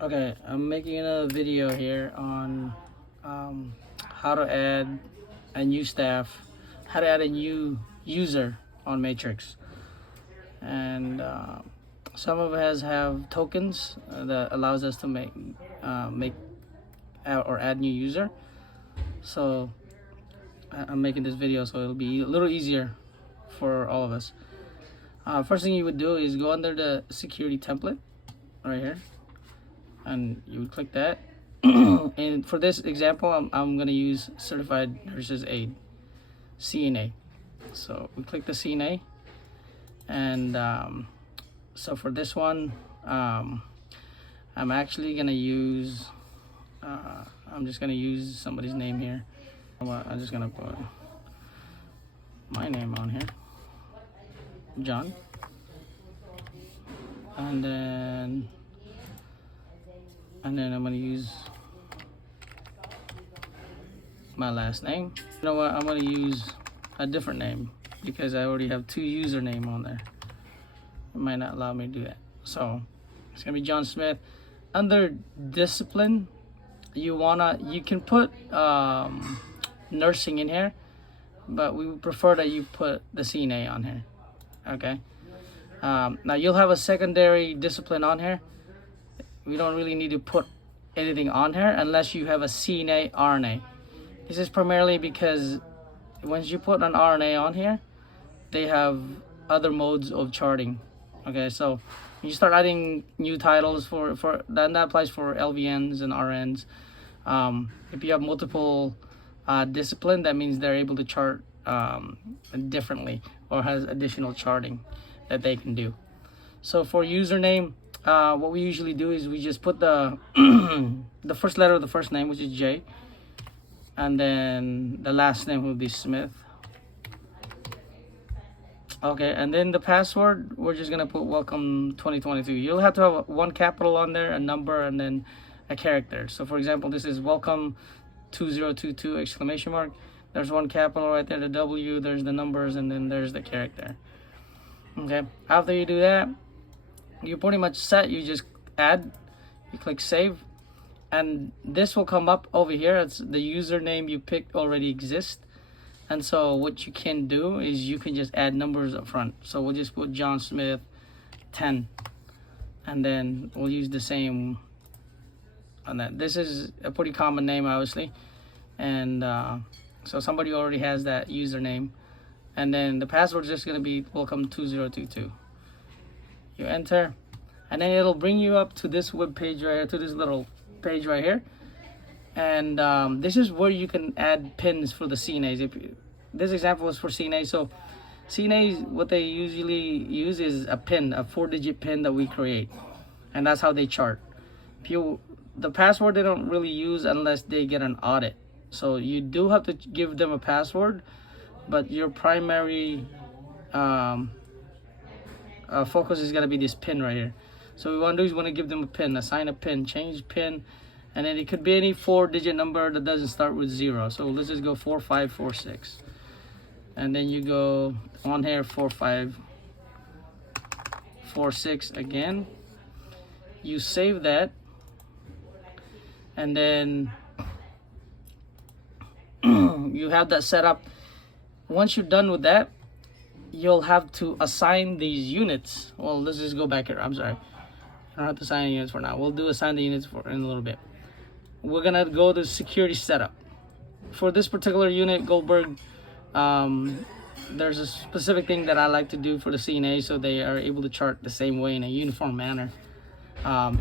Okay, I'm making another video here on how to add a new staff, how to add a new user on Matrix, and some of us have tokens that allows us to make or add new user. So I'm making this video so it'll be a little easier for all of us. First thing you would do is go under the security template right here, and you would click that. And for this example, I'm going to use Certified Nurses Aid, CNA. So we click the CNA, and so for this one, I'm actually going to use, I'm just going to use somebody's name here. I'm just going to put my name on here, John, and then I'm going to use my last name. You know what? I'm going to use a different name because I already have two username on there. It might not allow me to do that. So it's going to be John Smith. Under discipline, you can put nursing in here, but we would prefer that you put the CNA on here. Okay. Now you'll have a secondary discipline on here. We don't really need to put anything on here unless you have a CNA RNA. This is primarily because once you put an RNA on here, they have other modes of charting. Okay, so you start adding new titles for that applies for LVNs and RNs. If you have multiple discipline, that means they're able to chart differently or has additional charting that they can do. So for username, what we usually do is we just put the the first letter of the first name, which is J, and then the last name will be Smith. Okay, and then the password, we're just gonna put welcome 2022. You'll have to have one capital on there, a number, and then a character. So for example, this is welcome 2022 exclamation mark. There's one capital right there, the W, there's the numbers, and then there's the character. Okay, after you do that, you're pretty much set. You just add, you click save, and this will come up over here. It's the username you picked already exists. And so what you can do is you can just add numbers up front. So we'll just put John Smith 10, and then we'll use the same on that. This is a pretty common name, obviously, and so somebody already has that username, and then the password is just going to be welcome 2022. You enter, and then it'll bring you up to this web page right here, to this little page right here. And this is where you can add pins for the CNAs. This example is for CNA. So CNAs, what they usually use is a pin, a 4-digit pin that we create, and that's how they chart. The password they don't really use unless they get an audit. So you do have to give them a password, but your primary focus is gonna be this pin right here. So what we want to do is want to give them a pin, assign a pin, change pin. And then it could be any 4-digit number that doesn't start with 0. So let's just go 4546. And then you go on here 4546 again. You save that. And then you have that set up. Once you're done with that, you'll have to assign these units. Well, let's just go back here. I'm sorry. I don't have to assign units for now. We'll do assign the units in a little bit. We're gonna go to security setup. For this particular unit, Goldberg, there's a specific thing that I like to do for the CNA so they are able to chart the same way in a uniform manner.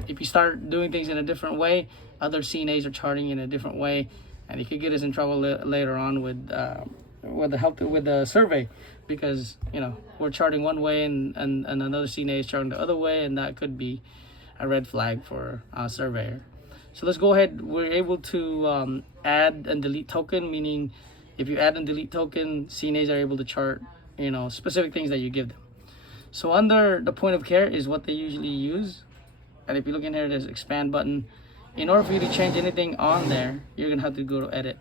If you start doing things in a different way, other CNAs are charting in a different way, and it could get us in trouble later on with the survey, because we're charting one way and another CNA is charting the other way, and that could be a red flag for a surveyor. So let's go ahead. We're able to add and delete token, meaning if you add and delete token, CNAs are able to chart, specific things that you give them. So under the point of care is what they usually use. And if you look in here, there's expand button. In order for you to change anything on there, you're gonna have to go to edit.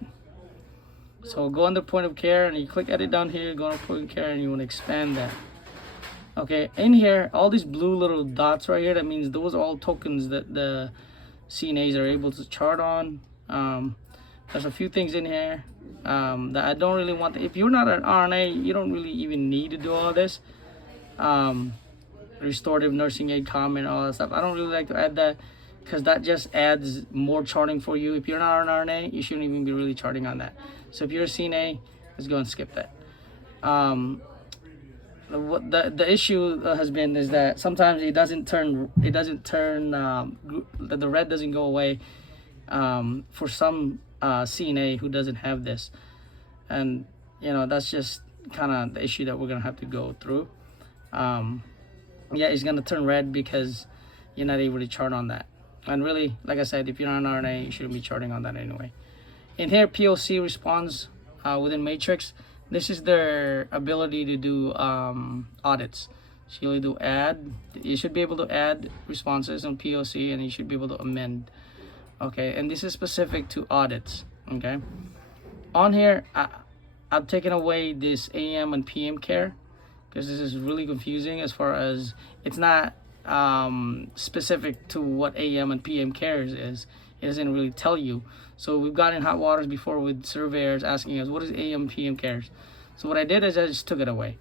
So go under point of care and you click edit down here, go to point of care and you want to expand that. Okay, in here, all these blue little dots right here, that means those are all tokens that the CNAs are able to chart on. There's a few things in here that I don't really want. If you're not an RNA, you don't really even need to do all this. Restorative nursing aid comment, all that stuff. I don't really like to add that because that just adds more charting for you. If you're not an RNA, you shouldn't even be really charting on that. So if you're a CNA, let's go and skip that. What the issue has been is that sometimes the red doesn't go away for some CNA who doesn't have this, and that's just kind of the issue that we're gonna have to go through. Yeah, it's gonna turn red because you're not able to chart on that. And really, like I said, if you're not an RNA, you shouldn't be charting on that anyway. In here, POC responds within Matrix. This is their ability to do audits. So you'll do add. You should be able to add responses on POC, and you should be able to amend. Okay, and this is specific to audits. Okay, on here, I've taken away this AM and PM care because this is really confusing as far as it's not specific to what AM and PM cares is. It doesn't really tell you. So we've gotten hot waters before with surveyors asking us, what is AM, PM cares? So what I did is I just took it away.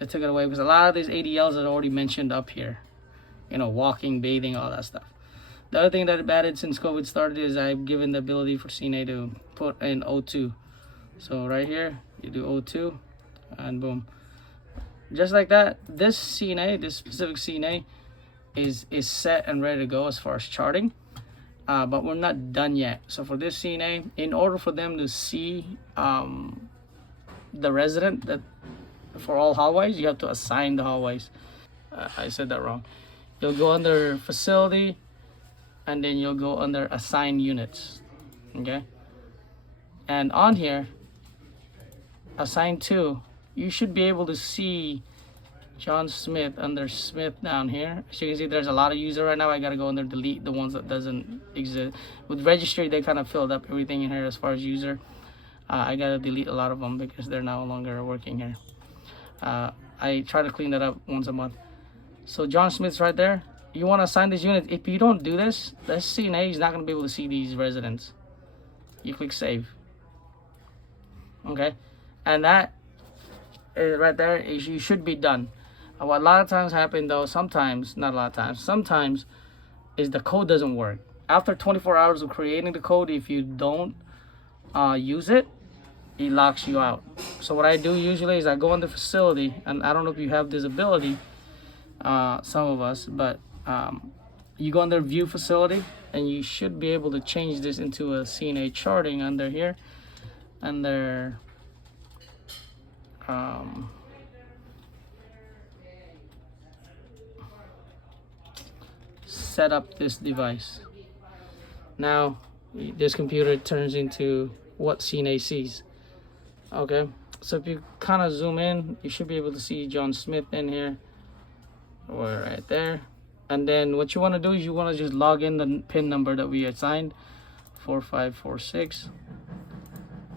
I took it away because a lot of these ADLs are already mentioned up here. Walking, bathing, all that stuff. The other thing that I've added since COVID started is I've given the ability for CNA to put in O2. So right here, you do O2, and boom. Just like that, this CNA, this specific CNA, is set and ready to go as far as charting. But we're not done yet. So for this CNA, in order for them to see the resident that for all hallways, you have to assign the hallways. I said that wrong. You'll go under facility, and then you'll go under assign units. Okay. And on here, assign to, you should be able to see John Smith under Smith down here. As you can see, there's a lot of user right now. I gotta go under delete the ones that doesn't exist. With registry, they kind of filled up everything in here as far as user. I gotta delete a lot of them because they're no longer working here. I try to clean that up once a month. So John Smith's right there. You want to assign this unit. If you don't do this, the CNA is not going to be able to see these residents. You click save. Okay, and that is right there. You should be done. What a lot of times happen though, sometimes, not a lot of times, sometimes is the code doesn't work. After 24 hours of creating the code, if you don't use it, it locks you out. So what I do usually is I go in the facility, and I don't know if you have this ability, some of us, but you go under view facility, and you should be able to change this into a CNA charting under here, under set up this device. Now this computer turns into what CNA sees. Okay, so if you kind of zoom in, you should be able to see John Smith in here, or right there. And then what you want to do is you want to just log in the PIN number that we assigned, 4546.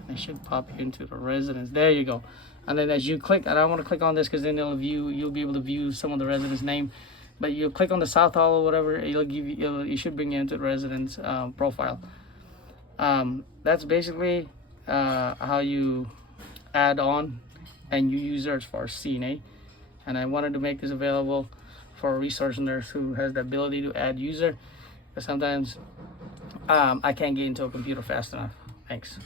It should pop you into the residence. There you go. And then as you click, and I don't want to click on this because then you'll be able to view some of the residents' name. But you click on the South Hall or whatever, it should bring you into the residence profile. That's basically how you add on and you user as far as CNA. And I wanted to make this available for a resource nurse who has the ability to add user, because sometimes I can't get into a computer fast enough. Thanks.